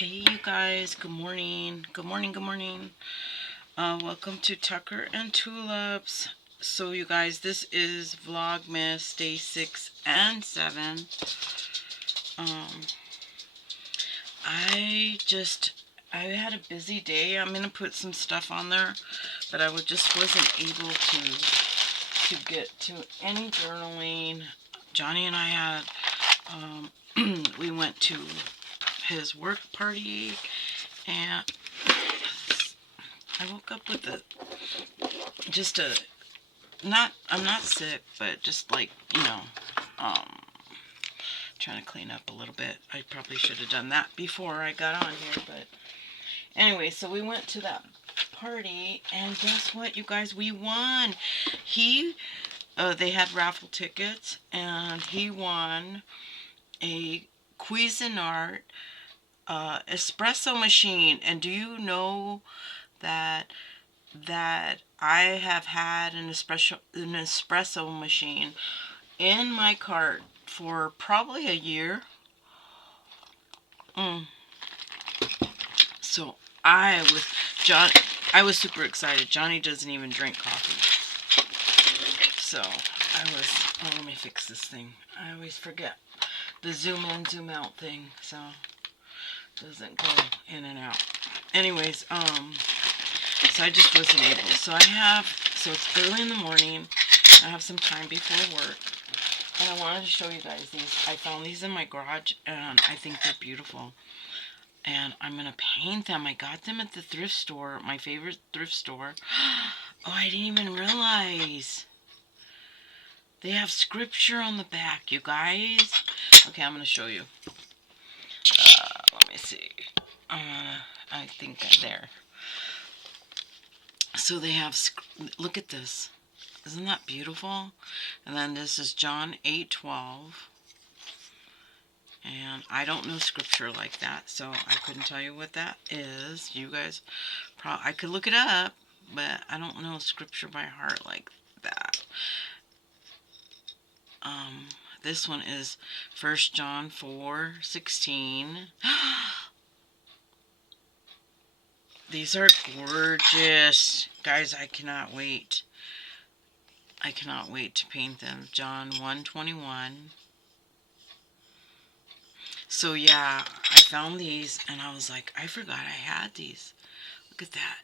Hey you guys, good morning. Good morning, good morning. Welcome to Tucker and Tulips. So you guys, this is Vlogmas day 6 and 7. Um, I had a busy day. I'm gonna put some stuff on there, but I just wasn't able to get to any journaling. Johnny and I had we went to his work party, and I woke up with I'm not sick, but just like, trying to clean up a little bit. I probably should have done that before I got on here, but anyway, so we went to that party, and guess what, you guys, we won. They had raffle tickets, and he won a Cuisinart espresso machine. And do you know that I have had an espresso machine in my cart for probably a year? So I was super excited. Johnny doesn't even drink coffee. So let me fix this thing. I always forget the zoom in, zoom out thing, so it doesn't go in and out. Anyways, so I just wasn't able. So it's early in the morning. I have some time before work, and I wanted to show you guys these. I found these in my garage, and I think they're beautiful. And I'm going to paint them. I got them at the thrift store, my favorite thrift store. Oh, I didn't even realize. They have scripture on the back, you guys. Okay, I'm going to show you. Let me see. I think there. So they have, look at this. Isn't that beautiful? And then this is John 8:12. And I don't know scripture like that, so I couldn't tell you what that is. You guys, I could look it up, but I don't know scripture by heart like that. This one is 1 John 4:16. These are gorgeous. Guys, I cannot wait. I cannot wait to paint them. John 1:21. So yeah, I found these, and I was like, I forgot I had these. Look at that.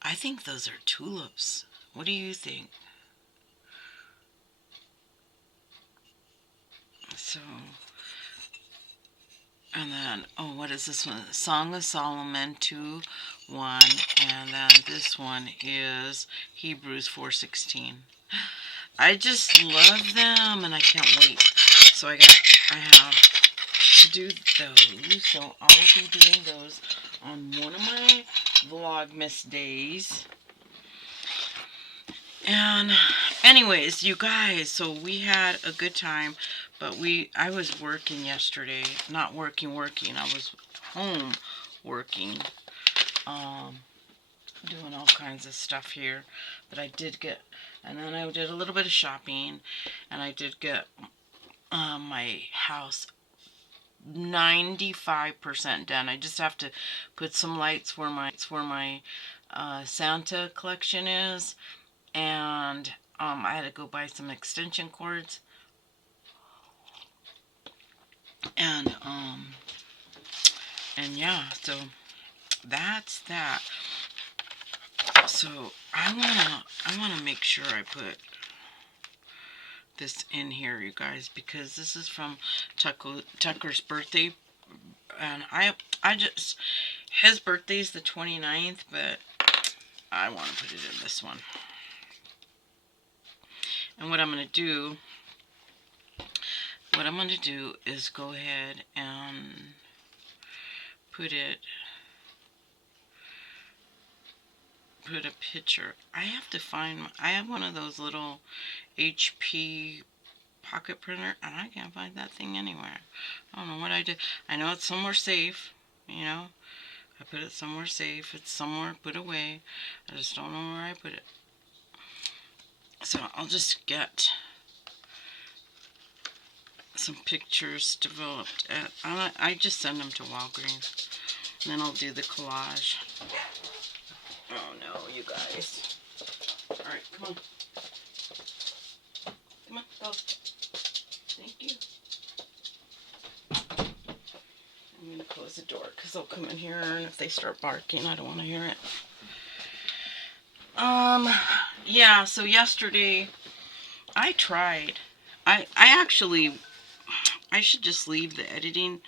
I think those are tulips. What do you think? So, and then, oh, what is this one? Song of Solomon 2:1, and then this one is Hebrews 4:16. I just love them, and I can't wait. So I have to do those. So I'll be doing those on one of my Vlogmas days. And anyways, you guys, so we had a good time, but I was working yesterday. Not working. I was home working, doing all kinds of stuff here. But I did get, and then I did a little bit of shopping, and I did get my house 95% done. I just have to put some lights where my Santa collection is, and I had to go buy some extension cords, and yeah, so that's that. So I wanna make sure I put this in here, you guys, because this is from Tucker's birthday, and his birthday's the 29th, but I want to put it in this one. And what I'm going to do is go ahead and put a picture. I have one of those little HP pocket printer, and I can't find that thing anywhere. I don't know what I did. I know it's somewhere safe, I put it somewhere safe. It's somewhere put away. I just don't know where I put it. So I'll just get some pictures developed. I just send them to Walgreens. Then I'll do the collage. Oh no, you guys. Alright, come on. Come on, go. Thank you. I'm going to close the door because they'll come in here, and if they start barking, I don't want to hear it. Yeah, so yesterday I tried. I actually, I should just leave the editing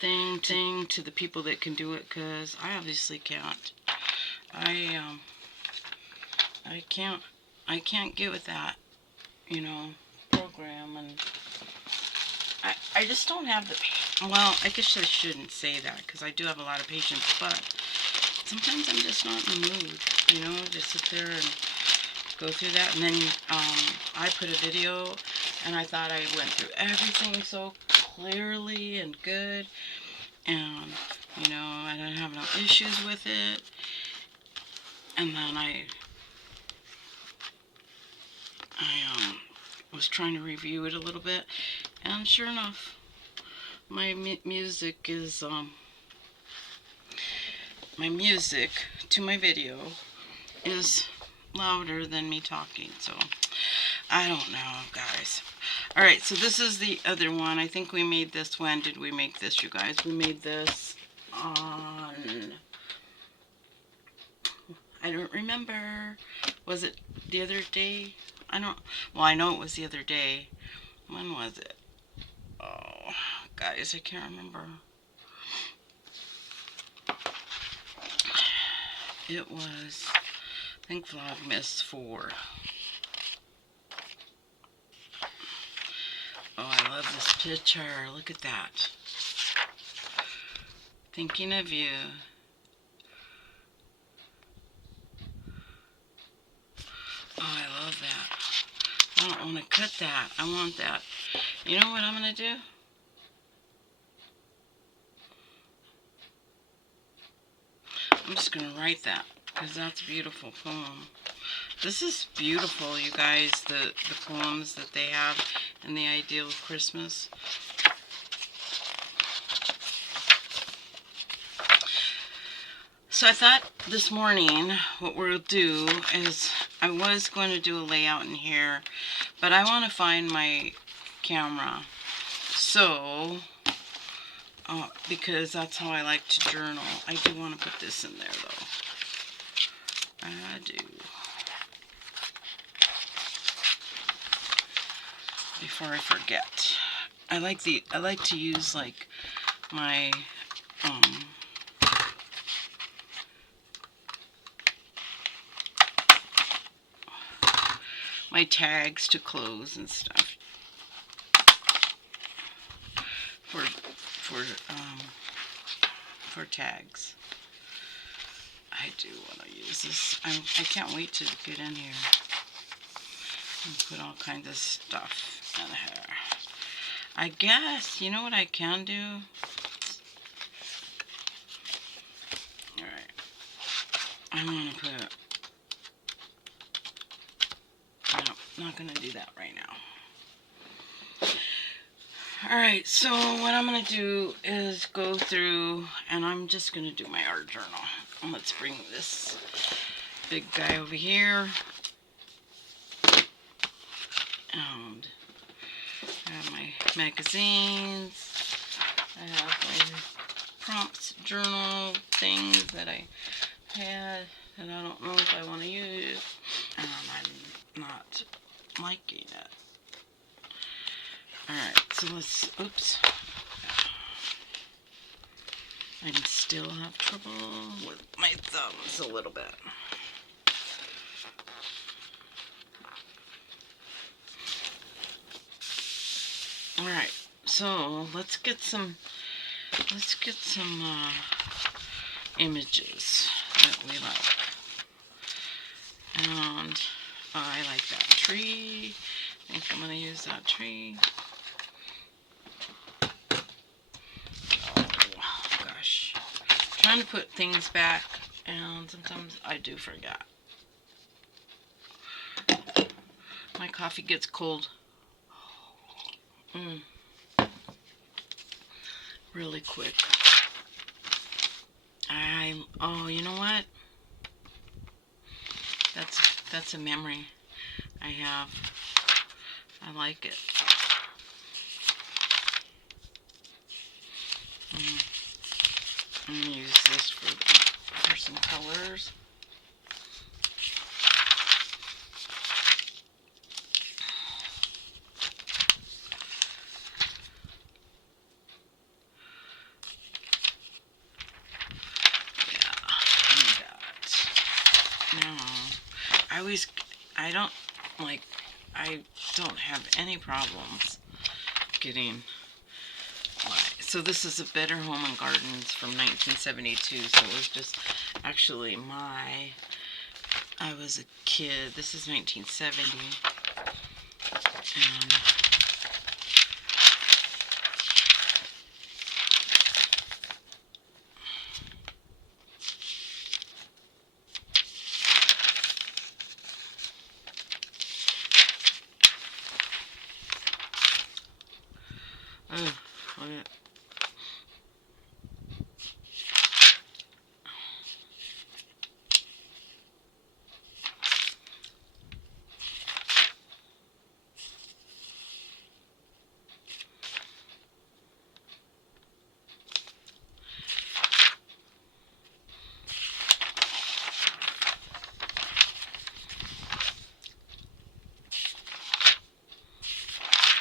thing to the people that can do it, because I obviously can't. I can't get with that, you know, program, and I just don't have the, well, I guess I shouldn't say that, because I do have a lot of patience, but sometimes I'm just not in the mood, you know, to sit there and go through that. And then I put a video, and I thought I went through everything so clearly and good, and, you know, I didn't have no issues with it. And then I was trying to review it a little bit, and sure enough, my music is, my music to my video is louder than me talking, so I don't know, guys. Alright, so this is the other one. I think we made this, when did we make this, you guys? We made this on, I don't remember. Was it the other day? Well, I know it was the other day. When was it? Oh, guys, I can't remember. It was, I think, Vlogmas 4. Oh, I love this picture. Look at that. Thinking of you. Oh, I love that. I don't want to cut that. I want that. You know what I'm going to do? I'm just going to write that, because that's a beautiful poem. This is beautiful, you guys, the poems that they have in the ideal of Christmas. So I thought this morning what we'll do is, I was going to do a layout in here, but I want to find my camera. So, because that's how I like to journal. I do want to put this in there, though. I do. Before I forget. I like to use, like, my, my tags to close and stuff. For tags. I do want to use this. I can't wait to get in here and put all kinds of stuff in here. I guess, you know what I can do? Alright. I'm going to put it. No, not going to do that right now. Alright, so what I'm going to do is go through, and I'm just going to do my art journal. And let's bring this big guy over here. And I have my magazines. I have my prompts journal things that I had that I don't know if I want to use. And I'm not liking it. Alright, so let's, oops. I still have trouble with my thumbs a little bit. Alright, so let's get some images that we like. And I like that tree. I think I'm going to use that tree. Oh, gosh. I'm trying to put things back, and sometimes I do forget. My coffee gets cold. Really quick. Oh, you know what? That's a memory I have. I like it. I'm gonna use this for some colors. Now, I don't have any problems getting so this is a Better Home and Gardens from 1972, so it was just actually I was a kid. This is 1970, and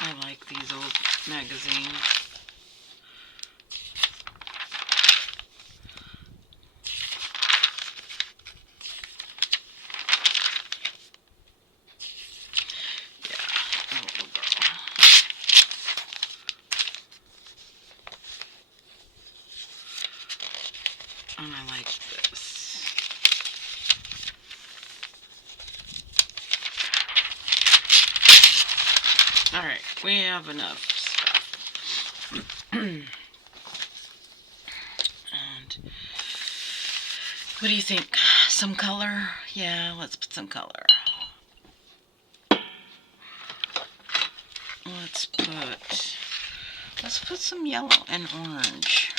I like these old magazines. And I like this. Alright, we have enough stuff. And what do you think? Some color? Yeah, let's put some color. Let's put some yellow and orange.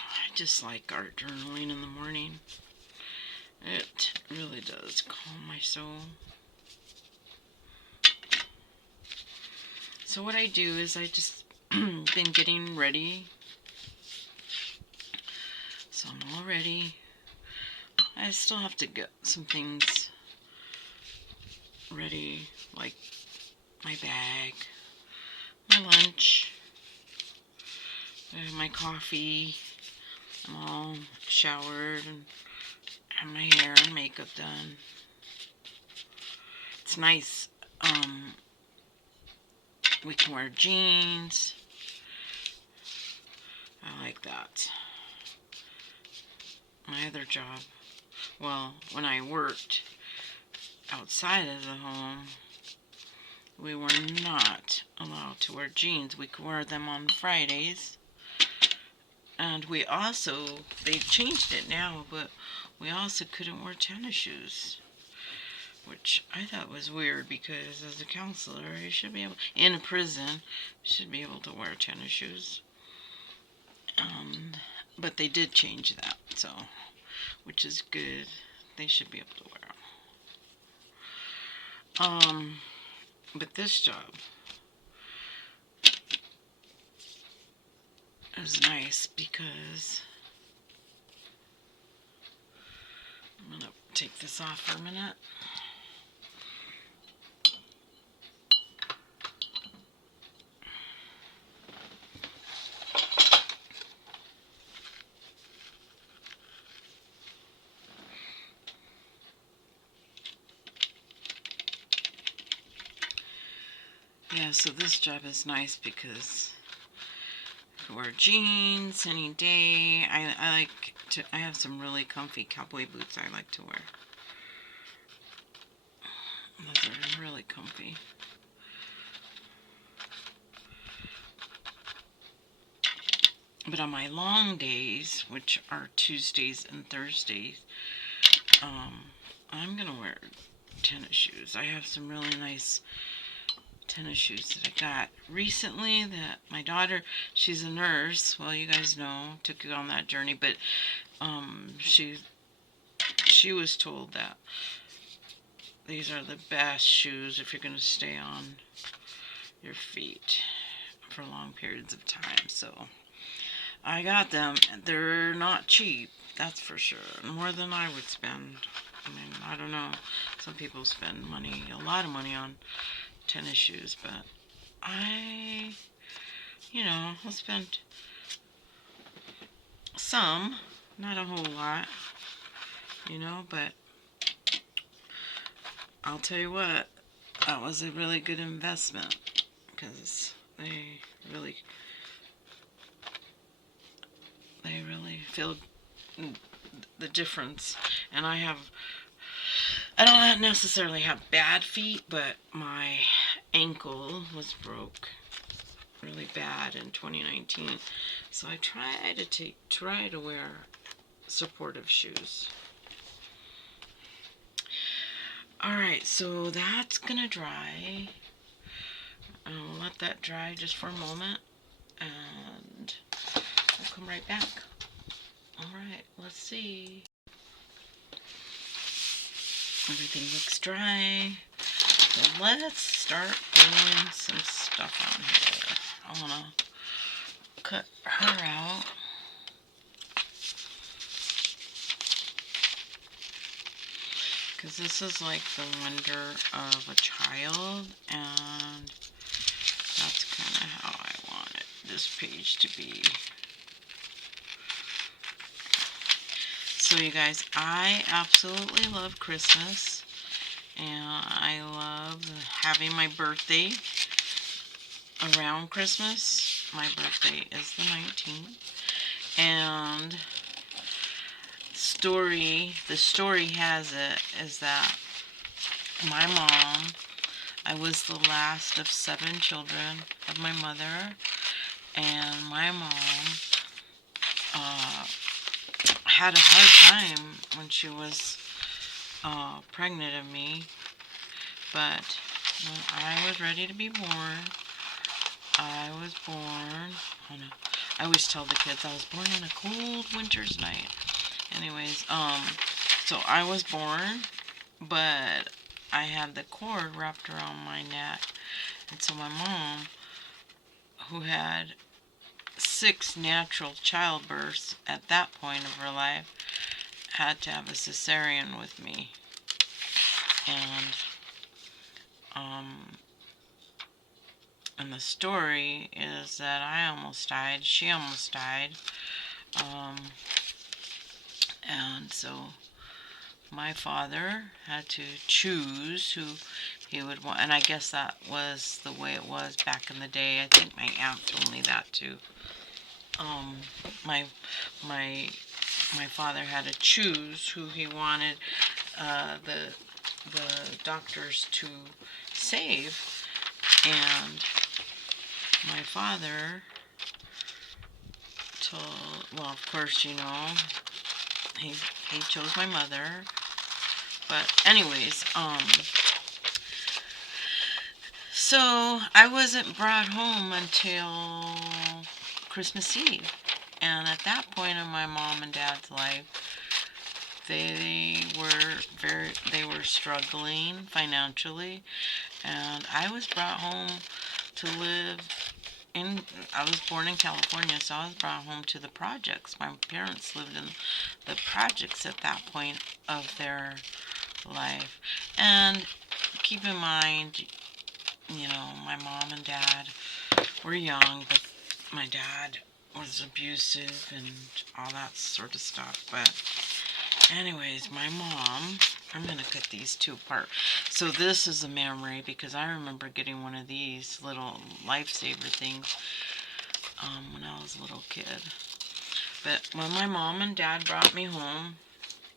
I just like art journaling in the morning. It really does calm my soul. So what I do is I just been getting ready. So I'm all ready. I still have to get some things ready, like my bag, my lunch, my coffee. I'm all showered and have my hair and makeup done. It's nice. We can wear jeans. I like that. My other job, well, when I worked outside of the home, we were not allowed to wear jeans. We could wear them on Fridays. And we also, they've changed it now, but we also couldn't wear tennis shoes, which I thought was weird because as a counselor, you should be able, in a prison, you should be able to wear tennis shoes. But they did change that, so, which is good. They should be able to wear them. But this job is nice because I'm going to take this off for a minute. Yeah, so this job is nice because I wear jeans any day. I have some really comfy cowboy boots I like to wear. Those are really comfy. But on my long days, which are Tuesdays and Thursdays, I'm gonna wear tennis shoes. I have some really nice tennis shoes that I got recently that my daughter, she's a nurse, well, you guys know, took you on that journey, but she was told that these are the best shoes if you're going to stay on your feet for long periods of time. So I got them. They're not cheap, that's for sure. More than I would spend. I mean, I don't know. Some people spend money, a lot of money on tennis shoes, but I spent some, not a whole lot, but I'll tell you what, that was a really good investment because they really feel the difference. And I don't necessarily have bad feet, but my ankle was broke really bad in 2019, so I try to wear supportive shoes. Alright, so that's gonna dry. I'll let that dry just for a moment and I'll come right back. Alright, let's see. Everything looks dry. So let's start doing some stuff on here. I want to cut her out. Because this is like the wonder of a child, and that's kind of how I want this page to be. So you guys, I absolutely love Christmas, and I love having my birthday around Christmas. My birthday is the 19th, and the story has it is that my mom, I was the last of 7 children of my mother, and my mom had a hard time when she was pregnant of me, but when I was ready to be born, I was born on I always tell the kids I was born on a cold winter's night. Anyways, so I was born, but I had the cord wrapped around my neck, and so my mom, who had 6 natural childbirths at that point of her life, had to have a cesarean with me. And the story is that I almost died, she almost died, and so my father had to choose who he would want, and I guess that was the way it was back in the day. I think my aunt told me that too. My father had to choose who he wanted the doctors to save, and my father told, well, of course, he chose my mother. But anyways, so I wasn't brought home until Christmas Eve. And at that point in my mom and dad's life, they were struggling financially, and I was brought home to live in, I was born in California, so I was brought home to the projects. My parents lived in the projects at that point of their life. And keep in mind, my mom and dad were young, but my dad was abusive and all that sort of stuff. But anyways, my mom I'm going to cut these two apart. So this is a memory because I remember getting one of these little lifesaver things when I was a little kid. But when my mom and dad brought me home,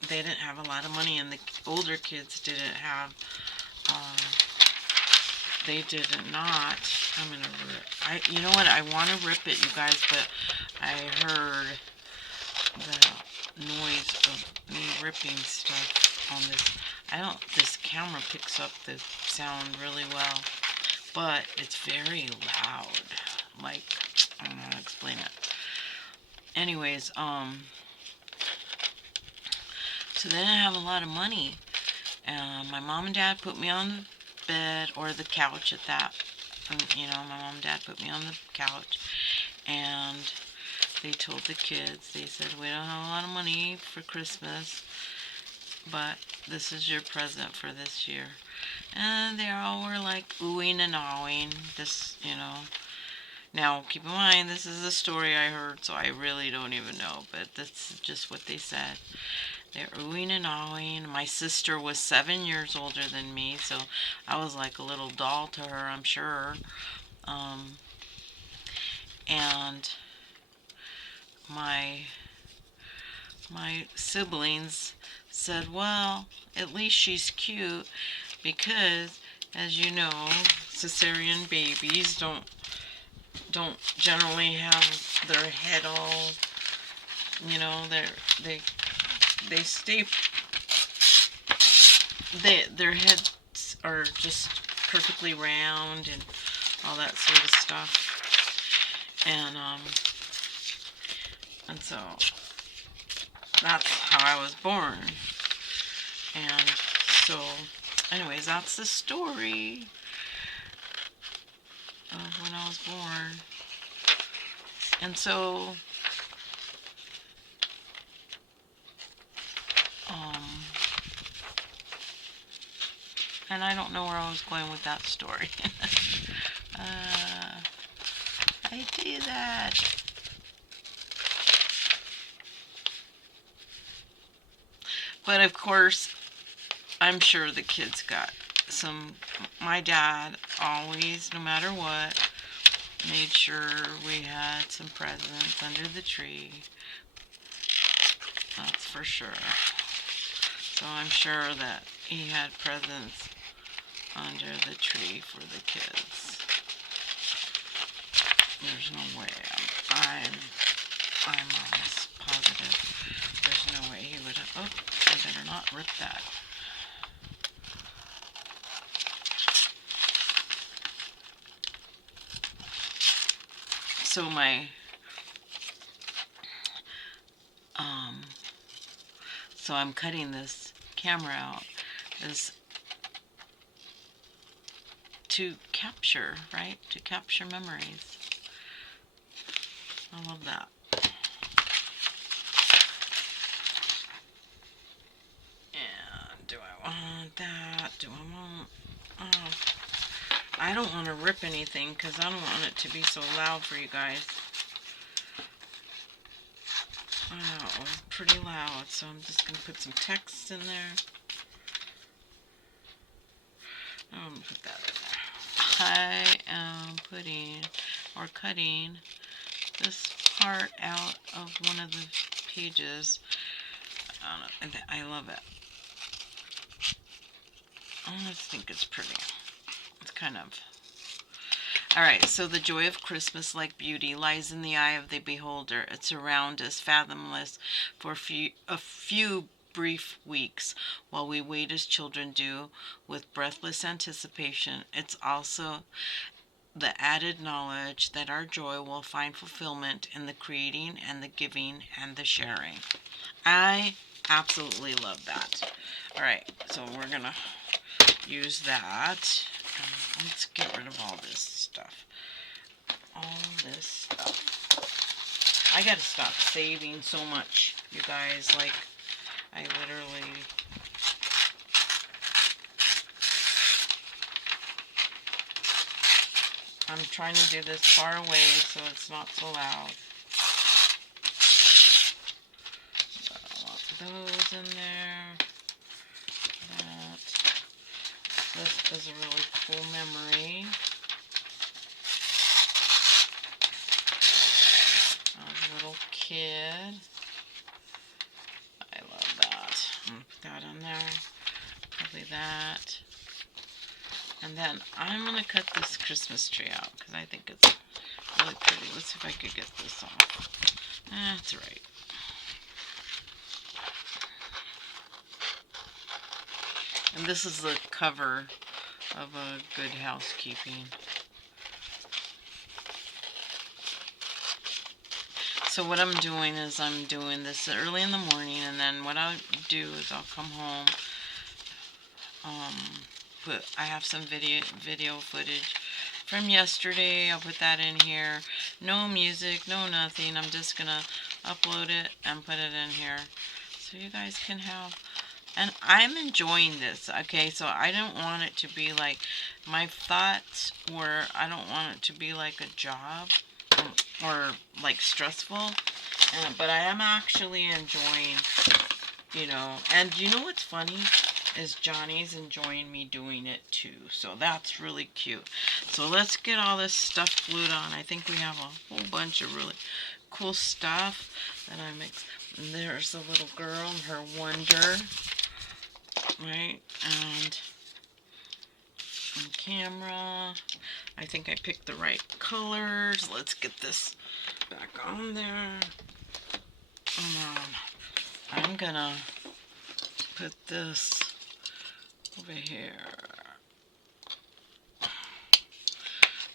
they didn't have a lot of money, and the older kids didn't have, they did not. I'm going to rip. You know what? I want to rip it, you guys, but I heard the noise of me ripping stuff on this. This camera picks up the sound really well, but it's very loud. Like, I don't know how to explain it. Anyways, so they didn't have a lot of money. My mom and dad put me on the bed, or the couch at that. You know, my mom and dad put me on the couch, and they told the kids, they said, we don't have a lot of money for Christmas, but this is your present for this year. And they all were like oohing and awing. This, you know. Now, keep in mind, this is a story I heard, so I really don't even know, but that's just what they said. They're oohing and awing. My sister was 7 years older than me, so I was like a little doll to her, I'm sure. And my siblings said, well, at least she's cute, because, as you know, cesarean babies don't generally have their head all, you know, they stay, their heads are just perfectly round and all that sort of stuff. And so that's how I was born. And so, anyways, that's the story of when I was born. And so, and I don't know where I was going with that story. I did that. But of course, I'm sure the kids got some. My dad always, no matter what, made sure we had some presents under the tree. That's for sure. So I'm sure that he had presents under the tree for the kids. There's no way. I'm almost positive. There's no way he would have. Oh, I better not rip that. So so I'm cutting this camera out to capture, right? To capture memories. I love that. And do I want that? Do I want... Oh, I don't want to rip anything because I don't want it to be so loud for you guys. I know, it was pretty loud, so I'm just going to put some text in there. I'm going to put that in there. I am putting, or cutting, this part out of one of the pages. I don't know, I love it. I just think it's pretty. It's kind of... Alright, so the joy of Christmas, like beauty, lies in the eye of the beholder. It's around us, fathomless, for a few brief weeks, while we wait as children do, with breathless anticipation. It's also the added knowledge that our joy will find fulfillment in the creating and the giving and the sharing. I absolutely love that. Alright, so we're going to use that. Let's get rid of all this stuff. All this stuff. I gotta stop saving so much, you guys. Like, I literally... I'm trying to do this far away so it's not so loud. So I want those in there. This is a really cool memory. I was a little kid. I love that. I'm gonna put that in there. Probably that. And then I'm gonna cut this Christmas tree out because I think it's really pretty. Let's see if I could get this off. That's right. And this is the cover of A Good Housekeeping. So what I'm doing is I'm doing this early in the morning, and then what I'll do is I'll come home. I have some video footage from yesterday. I'll put that in here. No music, no nothing. I'm just gonna upload it and put it in here so you guys can have. And I'm enjoying this. Okay, so I don't want it to be like, my thoughts were, I don't want it to be like a job or like stressful. But I am actually enjoying, you know. And you know what's funny? Is Johnny's enjoying me doing it too. So that's really cute. So let's get all this stuff glued on. I think we have a whole bunch of really cool stuff that I mixed. And there's the little girl and her wonder. Right? And on camera. I think I picked the right colors. Let's get this back on there. And I'm gonna put this over here.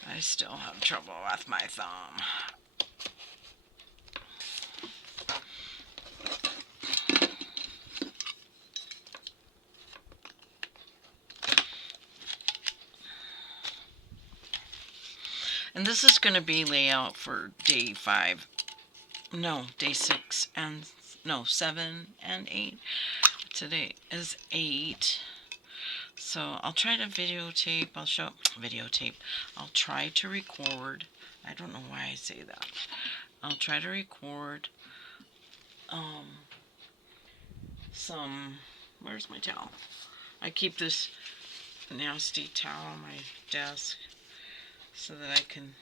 I still have trouble with my thumb. And this is going to be layout for day 5. No, day 6 and no, 7 and 8. Today is 8. So I'll try to videotape. I'll try to record. I don't know why I say that. I'll try to record some. Where's my towel? I keep this nasty towel on my desk so that I can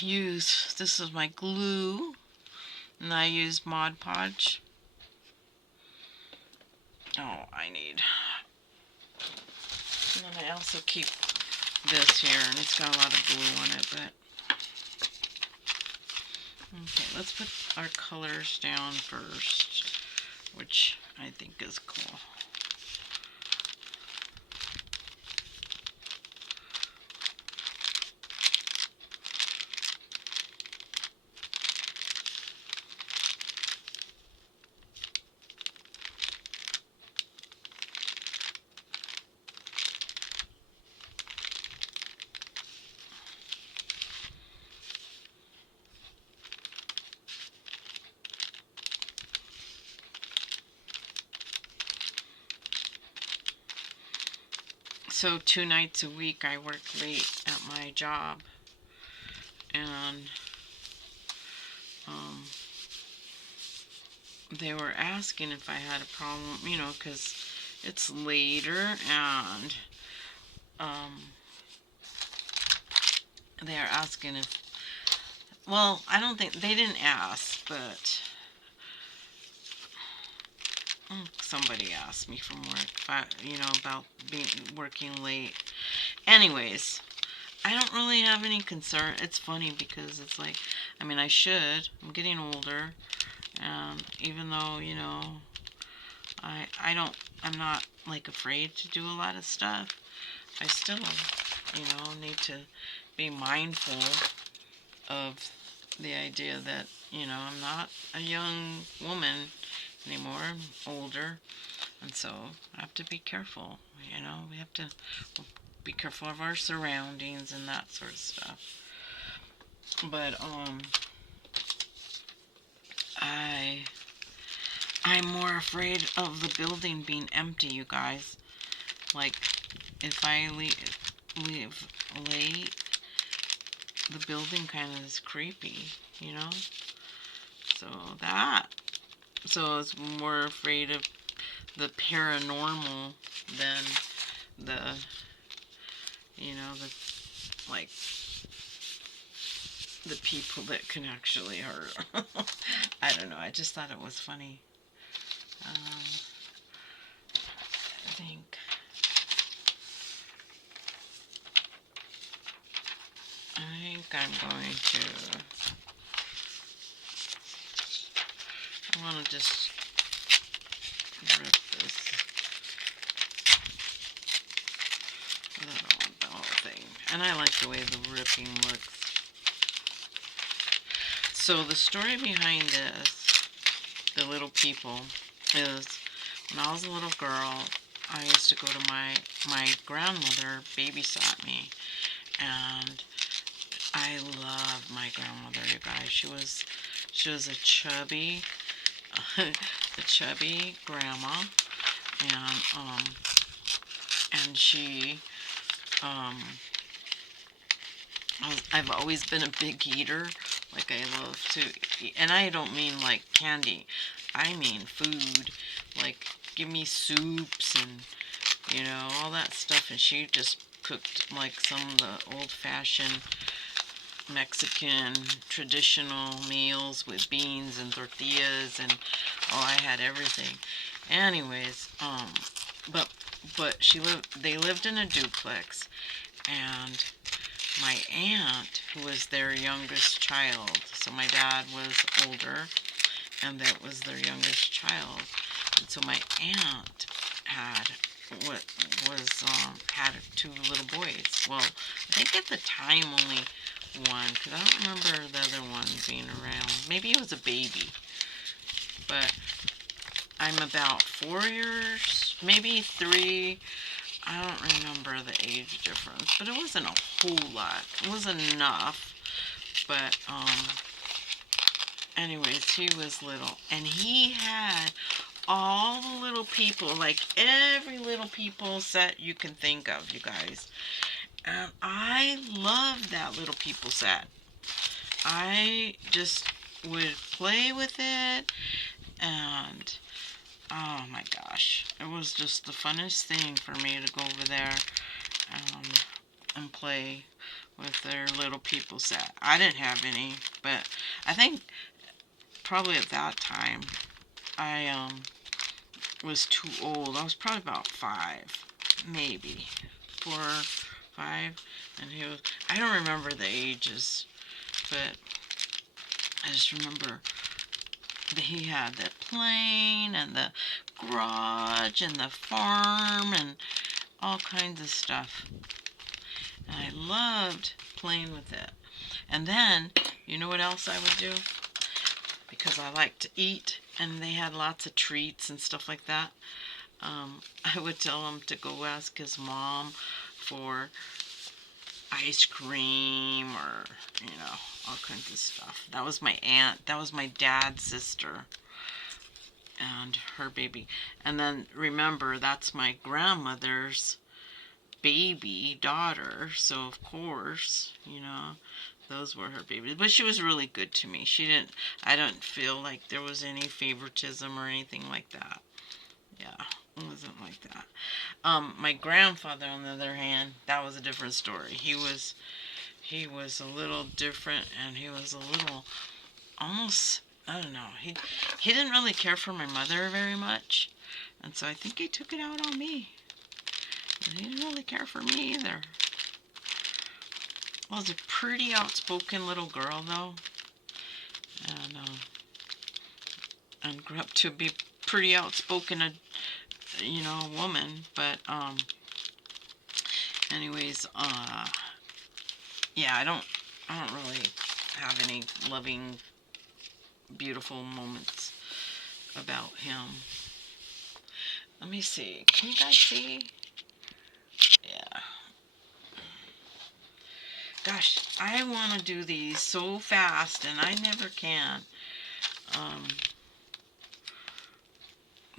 use. This is my glue, and I use Mod Podge. Oh, I need. And then I also keep this here, and it's got a lot of glue on it, but. Okay, let's put our colors down first, which I think is cool. So 2 nights a week I work late at my job, and they were asking if I had a problem, you know, because it's later, and they are asking if, well, I don't think, they didn't ask, but somebody asked me from work, you know, about working late. Anyways, I don't really have any concern. It's funny because it's like, I mean, I should. I'm getting older, and even though, you know, I'm not like afraid to do a lot of stuff, I still, you know, need to be mindful of the idea that, you know, I'm not a young woman anymore. I'm older, and so I have to be careful. You know, we have to be careful of our surroundings and that sort of stuff. But I'm more afraid of the building being empty, you guys. Like, if I leave late, the building kind of is creepy, you know? So I was more afraid of the paranormal than the, you know, the, like, the people that can actually hurt. I don't know. I just thought it was funny. I think I'm going to. I want to just rip this. I don't want the whole thing. And I like the way the ripping looks. So the story behind this, the little people, is when I was a little girl, I used to go to my grandmother babysat me, and I love my grandmother, you guys. She was a chubby, a chubby grandma, and she, I've always been a big eater. Like, I love to eat, and I don't mean like candy. I mean food. Like, give me soups and, you know, all that stuff. And she just cooked like some of the old-fashioned Mexican traditional meals with beans and tortillas, and oh, I had everything. Anyways, but they lived in a duplex, and my aunt, who was their youngest child, so my dad was older, and that was their youngest child, and so my aunt had had two little boys. Well, I think at the time only one, because I don't remember the other one being around. Maybe it was a baby, but I'm about 4 years, maybe 3. I don't remember the age difference, but it wasn't a whole lot. It wasn't enough, but anyways, he was little, and he had all the little people, like every little people set you can think of, you guys. And I loved that little people set. I just would play with it, and oh my gosh, it was just the funnest thing for me to go over there and play with their little people set. I didn't have any, but I think probably at that time I was too old. I was probably about 5, maybe 4, 5, and he was. I don't remember the ages, but I just remember that he had the plane and the garage and the farm and all kinds of stuff. And I loved playing with it. And then, you know what else I would do? Because I like to eat, and they had lots of treats and stuff like that. I would tell him to go ask his mom for ice cream or, you know, all kinds of stuff. That was my aunt. That was my dad's sister and her baby. And then remember, that's my grandmother's baby daughter. So of course, you know, those were her babies. But she was really good to me. I don't feel like there was any favoritism or anything like that. Yeah, it wasn't like that. My grandfather, on the other hand, that was a different story. He was a little different, and he was a little, almost, I don't know. He didn't really care for my mother very much, and so I think he took it out on me. He didn't really care for me either. I was a pretty outspoken little girl, though, and grew up to be pretty outspoken, you know, woman. But anyways, yeah, I don't really have any loving, beautiful moments about him. Let me see. Can you guys see? Yeah. Gosh, I want to do these so fast, and I never can.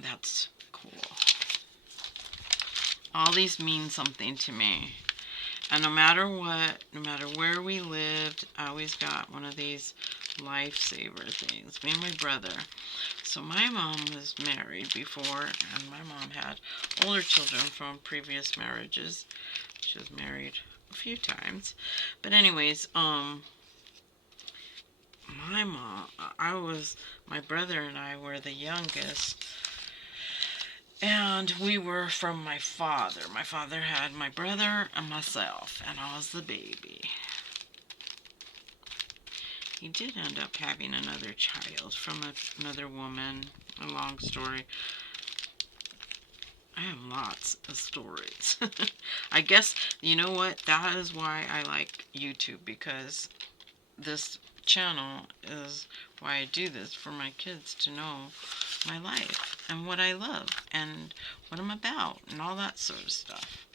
That's cool. All these mean something to me. And no matter what, no matter where we lived, I always got one of these lifesaver things. Me and my brother. So my mom was married before, and my mom had older children from previous marriages. She was married a few times. But anyways, my mom, my brother and I were the youngest. And we were from my father. My father had my brother and myself, and I was the baby. He did end up having another child from another woman. A long story. I have lots of stories. I guess, you know what? That is why I like YouTube, because this channel is why I do this, for my kids to know my life and what I love and what I'm about and all that sort of stuff.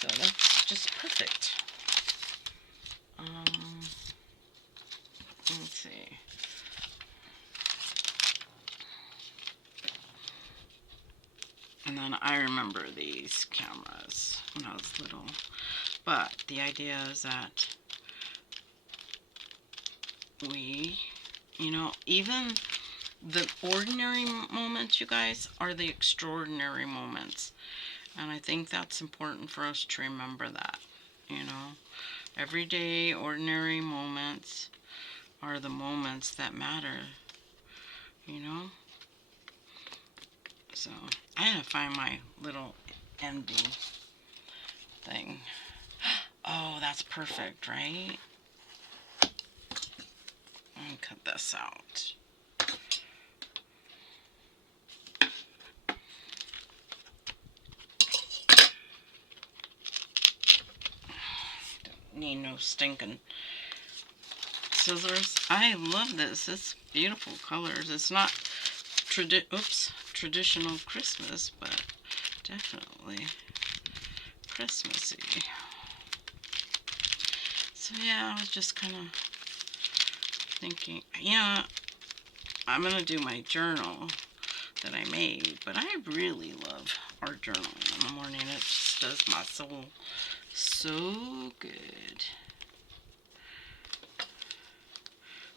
So that's just perfect. Let's see. And then I remember these cameras when I was little. But the idea is that we, even the ordinary moments, you guys, are the extraordinary moments. And I think that's important for us to remember that, Everyday, ordinary moments are the moments that matter, So, I gotta find my little ending thing. Oh, that's perfect, right? Let me cut this out. Don't need no stinking scissors. I love this. It's beautiful colors. It's not traditional Christmas, but definitely Christmassy. So yeah, I was just kind of thinking, I'm going to do my journal that I made, but I really love art journaling in the morning. It just does my soul so good.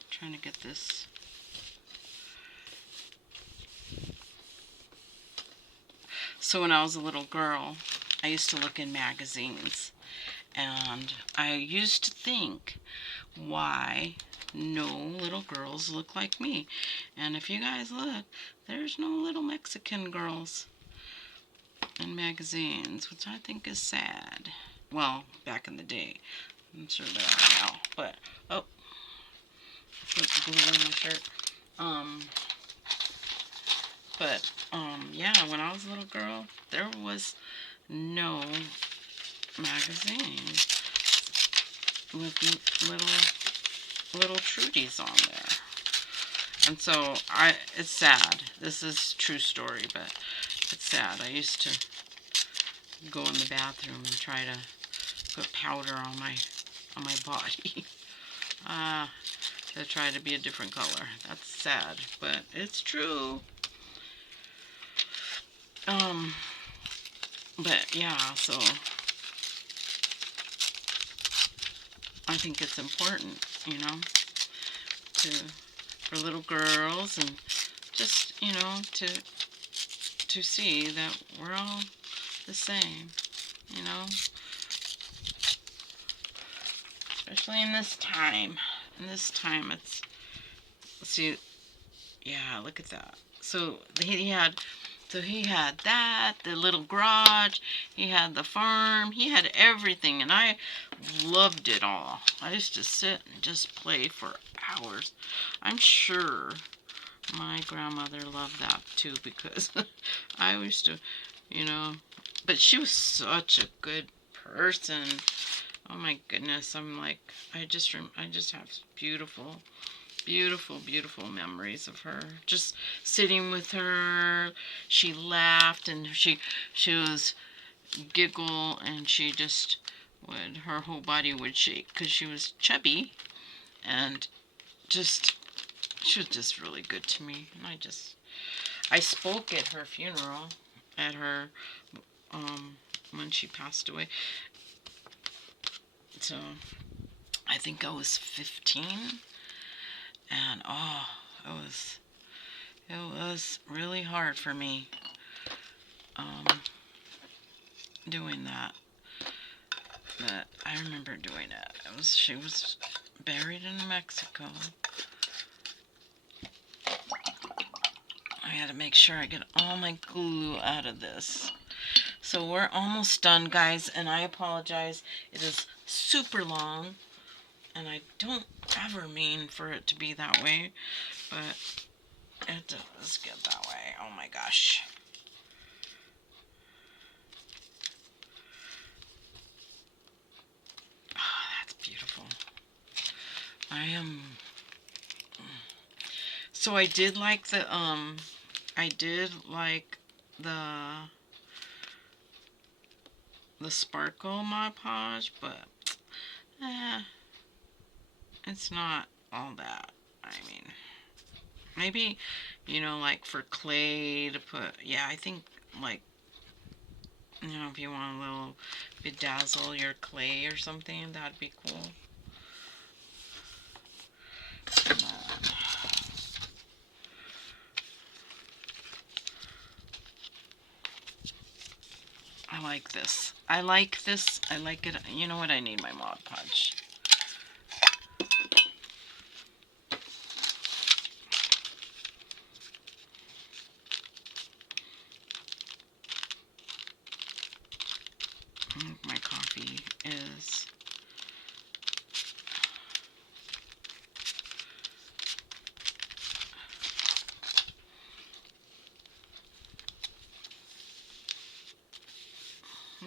Trying to get this. So when I was a little girl, I used to look in magazines, and I used to think, why no little girls look like me? And if you guys look, there's no little Mexican girls in magazines, which I think is sad. Well, back in the day. I'm sure there are now. But, put glue on my shirt. Yeah, when I was a little girl, there was no magazine with little Trudies on there. And so, it's sad. This is a true story, but it's sad. I used to go in the bathroom and try to put powder on my body. To try to be a different color. That's sad, but it's true. But yeah, so I think it's important, for little girls, and just, to see that we're all the same, especially in this time. In this time, it's, see, yeah, look at that. So he had that, the little garage, he had the farm, he had everything, and I loved it all. I used to sit and just play for hours. I'm sure my grandmother loved that too, because I used to, but she was such a good person. Oh my goodness, I'm like, I just have beautiful memories of her. Just sitting with her, she laughed, and she was giggle, and she just her whole body would shake, because she was chubby, and she was just really good to me. And I spoke at her funeral, at her, when she passed away. So, I think I was 15, And oh, it was really hard for me doing that. But I remember doing it. She was buried in Mexico. I had to make sure I get all my glue out of this. So we're almost done, guys, and I apologize. It is super long, and I don't ever mean for it to be that way, but it does get that way. Oh my gosh. Oh, that's beautiful. So I did like the the sparkle Mod Podge, but it's not all that. I mean, maybe, you know, like for clay to put, yeah, I think, like, you know, if you want a little bedazzle your clay or something, that'd be cool. I like this. I like this. I like it. You know what? I need my Mod Podge. My coffee is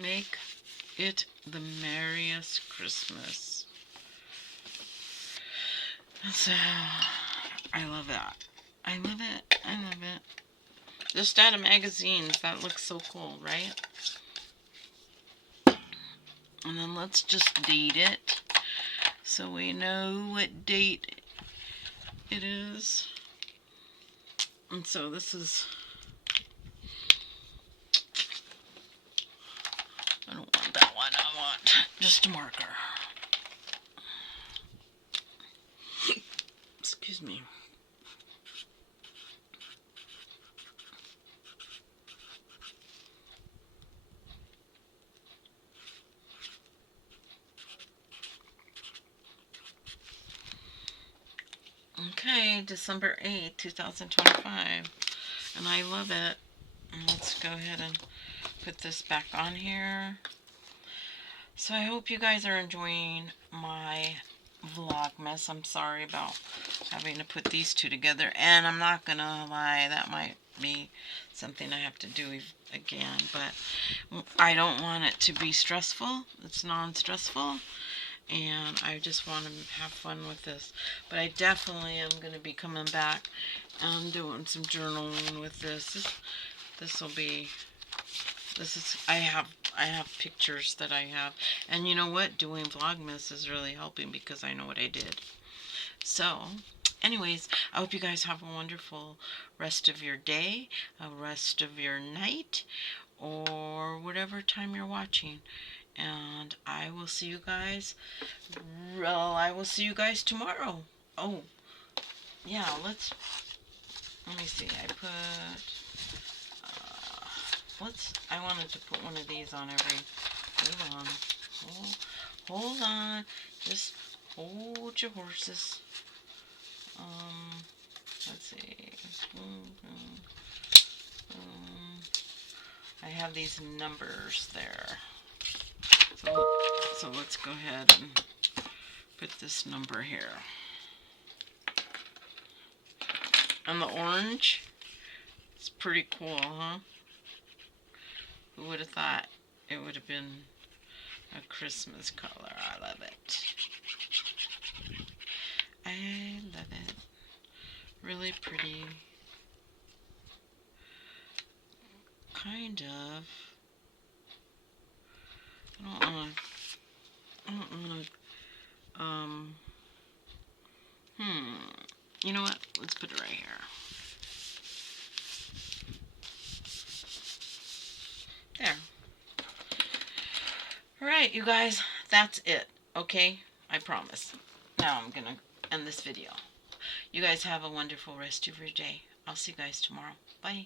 make it the merriest Christmas. So I love that. I love it. I love it. Just out of magazines. That looks so cool, right? And then let's just date it so we know what date it is. And so this is, I don't want that one. I want just a marker. Excuse me. Okay, December 8th, 2025. And I love it. And let's go ahead and put this back on here. So I hope you guys are enjoying my Vlogmas. I'm sorry about having to put these two together. And I'm not going to lie, that might be something I have to do again. But I don't want it to be stressful. It's non-stressful. And I just want to have fun with this. But I definitely am going to be coming back and doing some journaling with this. This will be, I have pictures that I have. And you know what? Doing Vlogmas is really helping because I know what I did. So, anyways, I hope you guys have a wonderful rest of your day, a rest of your night, or whatever time you're watching. And I will see you guys, tomorrow. Oh, yeah, let me see, I wanted to put one of these on every, hold on, just hold your horses. Let's see, I have these numbers there. So let's go ahead and put this number here. And the orange, it's pretty cool, huh? Who would have thought it would have been a Christmas color? I love it. I love it. Really pretty. Kind of. I don't want to, you know what? Let's put it right here. There. Alright, you guys, that's it. Okay? I promise. Now I'm gonna end this video. You guys have a wonderful rest of your day. I'll see you guys tomorrow. Bye.